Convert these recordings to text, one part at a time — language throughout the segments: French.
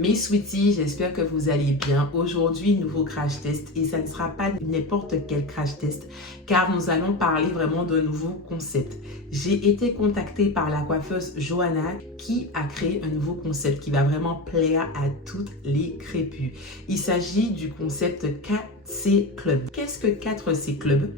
Mes sweeties, j'espère que vous allez bien. Aujourd'hui, nouveau crash test et ça ne sera pas n'importe quel crash test car nous allons parler vraiment d'un nouveau concept. J'ai été contactée par la coiffeuse Johanna qui a créé un nouveau concept qui va vraiment plaire à toutes les crépus. Il s'agit du concept 4C Club. Qu'est-ce que 4C Club?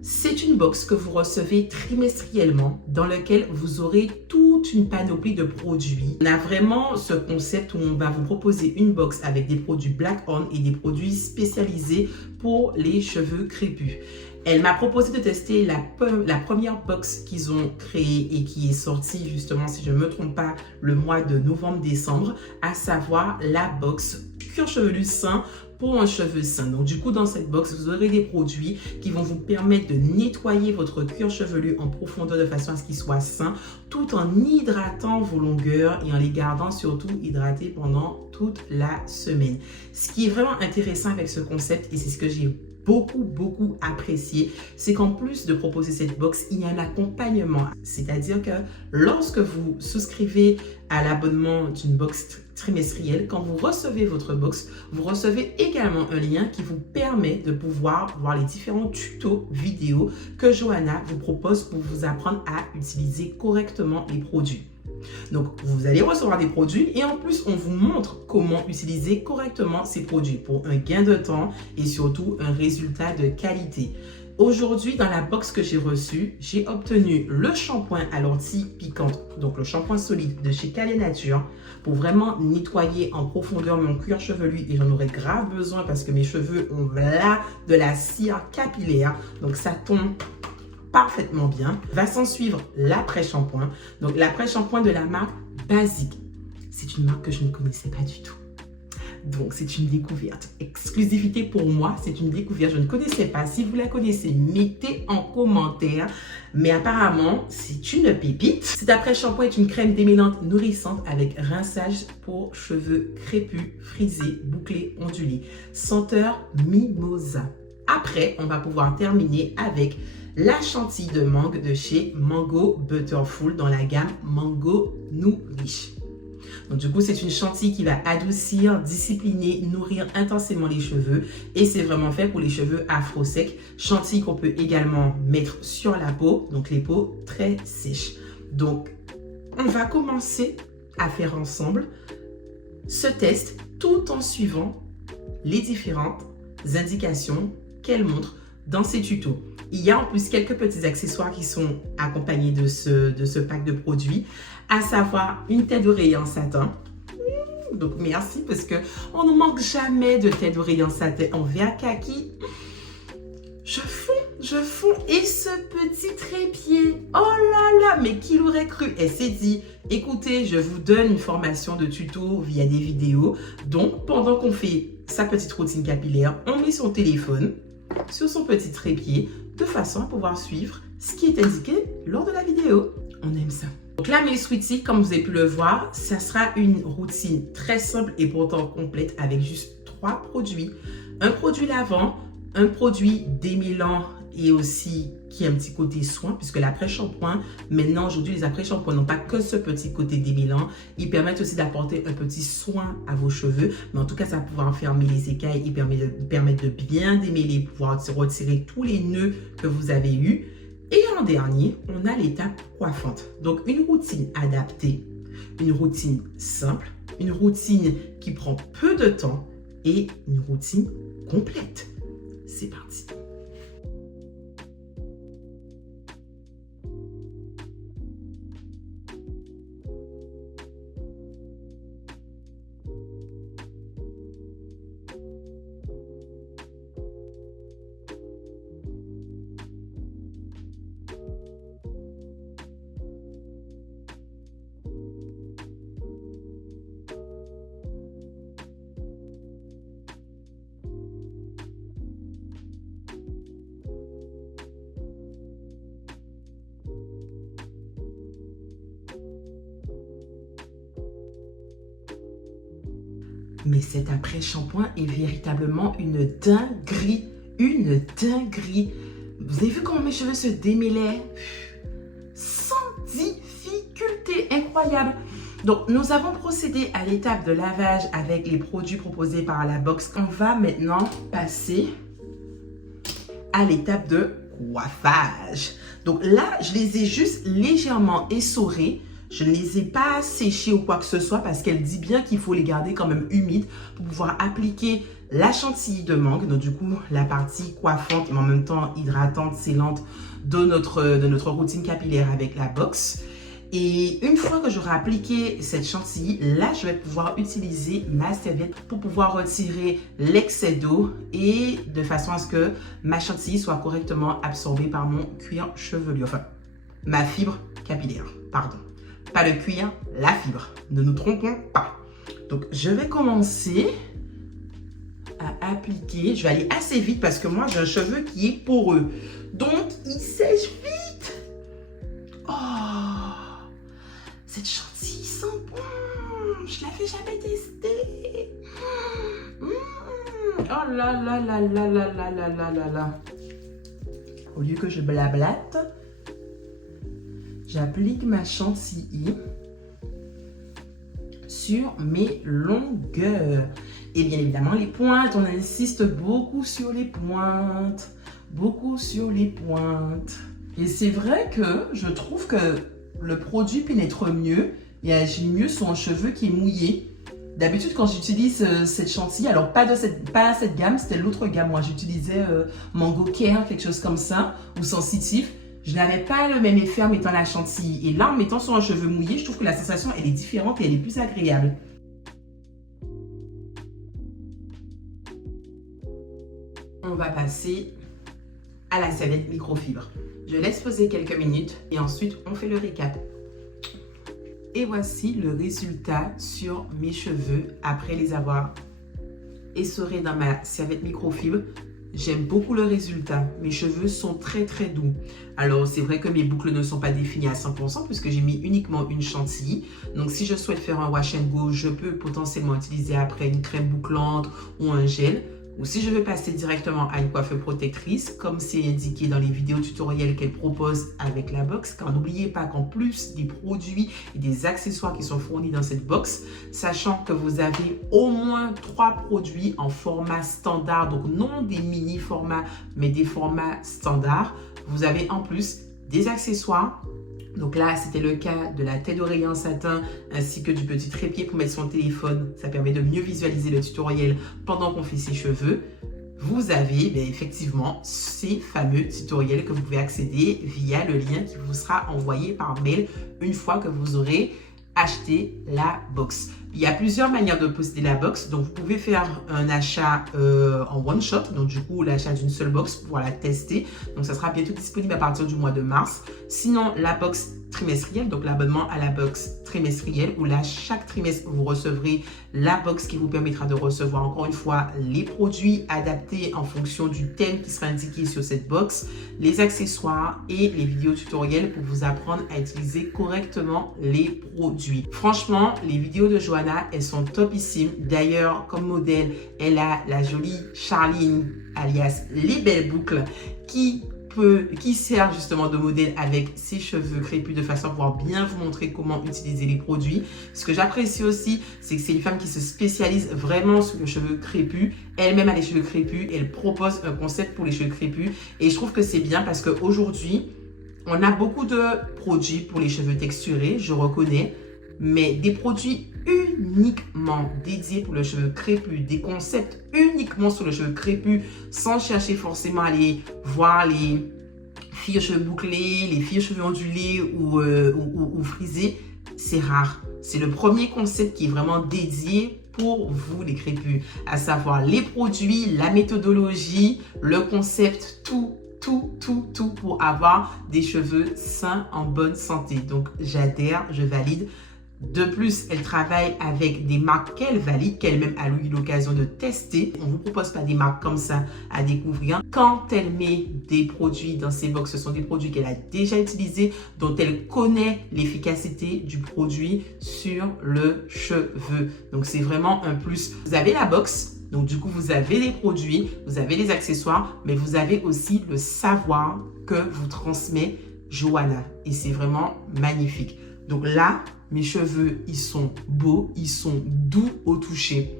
C'est une box que vous recevez trimestriellement dans laquelle vous aurez toute une panoplie de produits. On a vraiment ce concept où on va vous proposer une box avec des produits Black On et des produits spécialisés pour les cheveux crépus. Elle m'a proposé de tester la première box qu'ils ont créée et qui est sortie justement, si je ne me trompe pas, le mois de novembre-décembre, à savoir la box cuir chevelu sain pour un cheveu sain. Donc du coup, dans cette box, vous aurez des produits qui vont vous permettre de nettoyer votre cuir chevelu en profondeur de façon à ce qu'il soit sain, tout en hydratant vos longueurs et en les gardant surtout hydratés pendant toute la semaine. Ce qui est vraiment intéressant avec ce concept, et c'est ce que j'ai beaucoup apprécié, c'est qu'en plus de proposer cette box, il y a un accompagnement. C'est-à-dire que lorsque vous souscrivez à l'abonnement d'une box trimestrielle, quand vous recevez votre box, vous recevez également un lien qui vous permet de pouvoir voir les différents tutos vidéo que Johanna vous propose pour vous apprendre à utiliser correctement les produits. Donc, vous allez recevoir des produits et en plus, on vous montre comment utiliser correctement ces produits pour un gain de temps et surtout un résultat de qualité. Aujourd'hui, dans la box que j'ai reçue, j'ai obtenu le shampoing à l'ortie piquante, donc le shampoing solide de chez Calais Nature pour vraiment nettoyer en profondeur mon cuir chevelu et j'en aurais grave besoin parce que mes cheveux ont là de la cire capillaire, donc ça tombe parfaitement bien. Va s'en suivre l'après-shampoing. Donc l'après-shampoing de la marque Basique. C'est une marque que je ne connaissais pas du tout. Donc c'est une découverte. Exclusivité pour moi, c'est une découverte. Je ne connaissais pas. Si vous la connaissez, mettez en commentaire. Mais apparemment, c'est une pépite. Cet après-shampoing est une crème démêlante nourrissante avec rinçage pour cheveux crépus, frisés, bouclés, ondulés. Senteur mimosa. Après, on va pouvoir terminer avec la chantilly de mangue de chez Mango Butterful dans la gamme Mango Nourish. Donc du coup, c'est une chantilly qui va adoucir, discipliner, nourrir intensément les cheveux et c'est vraiment fait pour les cheveux afro secs. Chantilly qu'on peut également mettre sur la peau, donc les peaux très sèches. Donc, on va commencer à faire ensemble ce test tout en suivant les différentes indications qu'elle montre dans ses tutos. Il y a en plus quelques petits accessoires qui sont accompagnés de ce pack de produits, à savoir une tête d'oreiller en satin. Donc merci parce qu'on ne manque jamais de tête d'oreiller en satin en vert kaki. Je fonds. Et ce petit trépied, oh là là, mais qui l'aurait cru? Elle s'est dit, écoutez, je vous donne une formation de tuto via des vidéos. Donc pendant qu'on fait sa petite routine capillaire, on met son téléphone sur son petit trépied de façon à pouvoir suivre ce qui est indiqué lors de la vidéo. On aime ça. Donc là, mes sweeties, comme vous avez pu le voir, ça sera une routine très simple et pourtant complète avec juste 3 produits. Un produit lavant, un produit démêlant et aussi qui a un petit côté soin puisque l'après-shampoing, maintenant aujourd'hui les après-shampoings n'ont pas que ce petit côté démêlant, ils permettent aussi d'apporter un petit soin à vos cheveux, mais en tout cas ça va pouvoir fermer les écailles, ils permettent de bien démêler, pouvoir retirer tous les nœuds que vous avez eus. Et en dernier, on a l'étape coiffante. Donc une routine adaptée, une routine simple, une routine qui prend peu de temps et une routine complète. C'est parti. Mais cet après-shampoing est véritablement une dinguerie. Une dinguerie. Vous avez vu comment mes cheveux se démêlaient? Sans difficulté. Incroyable. Donc, nous avons procédé à l'étape de lavage avec les produits proposés par la box. On va maintenant passer à l'étape de coiffage. Donc là, je les ai juste légèrement essorés. Je ne les ai pas séchés ou quoi que ce soit parce qu'elle dit bien qu'il faut les garder quand même humides pour pouvoir appliquer la chantilly de mangue. Donc du coup, la partie coiffante mais en même temps hydratante, scellante de notre routine capillaire avec la box. Et une fois que j'aurai appliqué cette chantilly, là, je vais pouvoir utiliser ma serviette pour pouvoir retirer l'excès d'eau et de façon à ce que ma chantilly soit correctement absorbée par mon cuir chevelu. Enfin, ma fibre capillaire, pardon. Pas le cuir, la fibre. Ne nous trompons pas. Donc, je vais commencer à appliquer. Je vais aller assez vite parce que moi, j'ai un cheveu qui est poreux. Donc, il sèche vite. Oh! Cette chantilly sent bon. Je l'avais jamais testée. Oh là là là là là là là là là là. Au lieu que je blablate, j'applique ma chantilly sur mes longueurs. Et bien évidemment, les pointes, on insiste beaucoup sur les pointes. Beaucoup sur les pointes. Et c'est vrai que je trouve que le produit pénètre mieux et agit mieux sur un cheveu qui est mouillé. D'habitude, quand j'utilise cette chantilly, alors pas cette gamme, c'était l'autre gamme. Moi, j'utilisais Mango Care, quelque chose comme ça, ou sensitif. Je n'avais pas le même effet en mettant la chantilly. Et là, en mettant sur un cheveu mouillé, je trouve que la sensation, elle est différente et elle est plus agréable. On va passer à la serviette microfibre. Je laisse poser quelques minutes et ensuite on fait le récap. Et voici le résultat sur mes cheveux après les avoir essorés dans ma serviette microfibre. J'aime beaucoup le résultat. Mes cheveux sont très très doux. Alors c'est vrai que mes boucles ne sont pas définies à 100% puisque j'ai mis uniquement une chantilly. Donc si je souhaite faire un wash and go, je peux potentiellement utiliser après une crème bouclante ou un gel. Ou si je veux passer directement à une coiffe protectrice, comme c'est indiqué dans les vidéos tutoriels qu'elle propose avec la box, car n'oubliez pas qu'en plus des produits et des accessoires qui sont fournis dans cette box, sachant que vous avez au moins 3 produits en format standard, donc non des mini formats, mais des formats standards, vous avez en plus des accessoires. Donc là, c'était le cas de la tête d'oreiller en satin ainsi que du petit trépied pour mettre son téléphone. Ça permet de mieux visualiser le tutoriel pendant qu'on fait ses cheveux. Vous avez effectivement ces fameux tutoriels que vous pouvez accéder via le lien qui vous sera envoyé par mail une fois que vous aurez acheté la box. Il y a plusieurs manières de posséder la box. Donc, vous pouvez faire un achat en one shot. Donc, du coup, l'achat d'une seule box pour la tester. Donc, ça sera bientôt disponible à partir du mois de mars. Sinon, la box trimestrielle, donc l'abonnement à la box trimestrielle, où là, chaque trimestre, vous recevrez la box qui vous permettra de recevoir encore une fois les produits adaptés en fonction du thème qui sera indiqué sur cette box, les accessoires et les vidéos tutoriels pour vous apprendre à utiliser correctement les produits. Franchement, les vidéos de Johanna, elles sont topissimes. D'ailleurs, comme modèle, elle a la jolie Charline, alias les belles boucles, qui sert justement de modèle avec ses cheveux crépus de façon à pouvoir bien vous montrer comment utiliser les produits. Ce que j'apprécie aussi, c'est que c'est une femme qui se spécialise vraiment sur les cheveux crépus. Elle-même a les cheveux crépus. Elle propose un concept pour les cheveux crépus. Et je trouve que c'est bien parce qu'aujourd'hui, on a beaucoup de produits pour les cheveux texturés, je reconnais, mais des produits uniquement dédiés pour le cheveu crépus, des concepts uniquement sur le cheveu crépus, sans chercher forcément à aller voir les filles aux cheveux bouclés, les filles aux cheveux ondulés ou frisés, c'est rare. C'est le premier concept qui est vraiment dédié pour vous les crépus, à savoir les produits, la méthodologie, le concept, tout pour avoir des cheveux sains, en bonne santé. Donc, j'adhère, je valide. De plus, elle travaille avec des marques qu'elle valide, qu'elle-même a eu l'occasion de tester. On ne vous propose pas des marques comme ça à découvrir. Quand elle met des produits dans ses box, ce sont des produits qu'elle a déjà utilisés, dont elle connaît l'efficacité du produit sur le cheveu. Donc, c'est vraiment un plus. Vous avez la box. Donc, du coup, vous avez les produits, vous avez les accessoires, mais vous avez aussi le savoir que vous transmet Johanna. Et c'est vraiment magnifique. Donc là, mes cheveux, ils sont beaux, ils sont doux au toucher.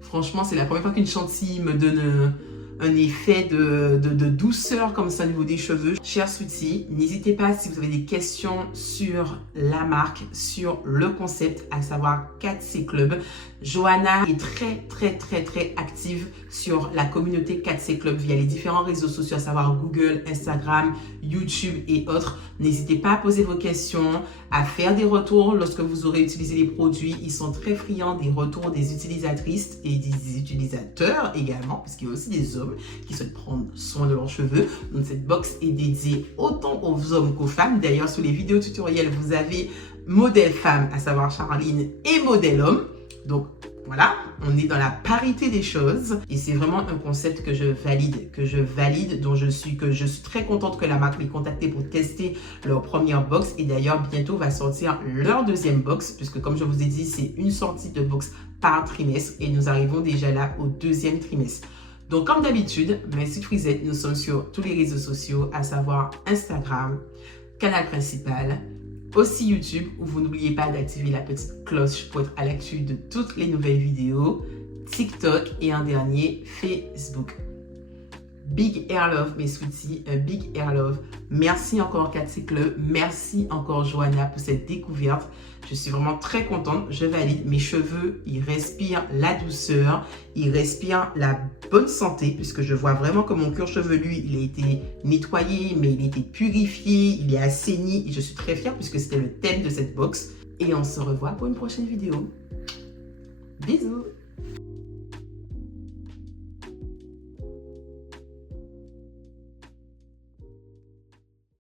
Franchement, c'est la première fois qu'une chantilly me donne un effet de douceur comme ça au niveau des cheveux. Chers Sweetie, n'hésitez pas si vous avez des questions sur la marque, sur le concept, à savoir 4C Club. Johanna est très active sur la communauté 4C Club via les différents réseaux sociaux, à savoir Google, Instagram, YouTube et autres. N'hésitez pas à poser vos questions, à faire des retours lorsque vous aurez utilisé les produits. Ils sont très friands des retours des utilisatrices et des utilisateurs également, parce qu'il y a aussi des hommes qui souhaitent prendre soin de leurs cheveux. Donc cette box est dédiée autant aux hommes qu'aux femmes. D'ailleurs, sous les vidéos tutoriels, vous avez modèle femme, à savoir Charline, et modèle homme. Donc voilà, on est dans la parité des choses et c'est vraiment un concept que je valide, dont je suis très contente que la marque m'ait contacté pour tester leur première box et d'ailleurs bientôt va sortir leur deuxième box puisque comme je vous ai dit, c'est une sortie de box par trimestre et nous arrivons déjà là au deuxième trimestre. Donc comme d'habitude, Sweet Frisette, nous sommes sur tous les réseaux sociaux, à savoir Instagram, canal principal, aussi YouTube, où vous n'oubliez pas d'activer la petite cloche pour être à l'actu de toutes les nouvelles vidéos, TikTok et un dernier, Facebook. Big Air Love, mes sweeties, un Big Air Love. Merci encore 4C Club, merci encore Johanna pour cette découverte. Je suis vraiment très contente, je valide. Mes cheveux, ils respirent la douceur, ils respirent la bonne santé, puisque je vois vraiment que mon cuir chevelu, il a été nettoyé, mais il a été purifié, il est assaini. Et je suis très fière puisque c'était le thème de cette box. Et on se revoit pour une prochaine vidéo. Bisous!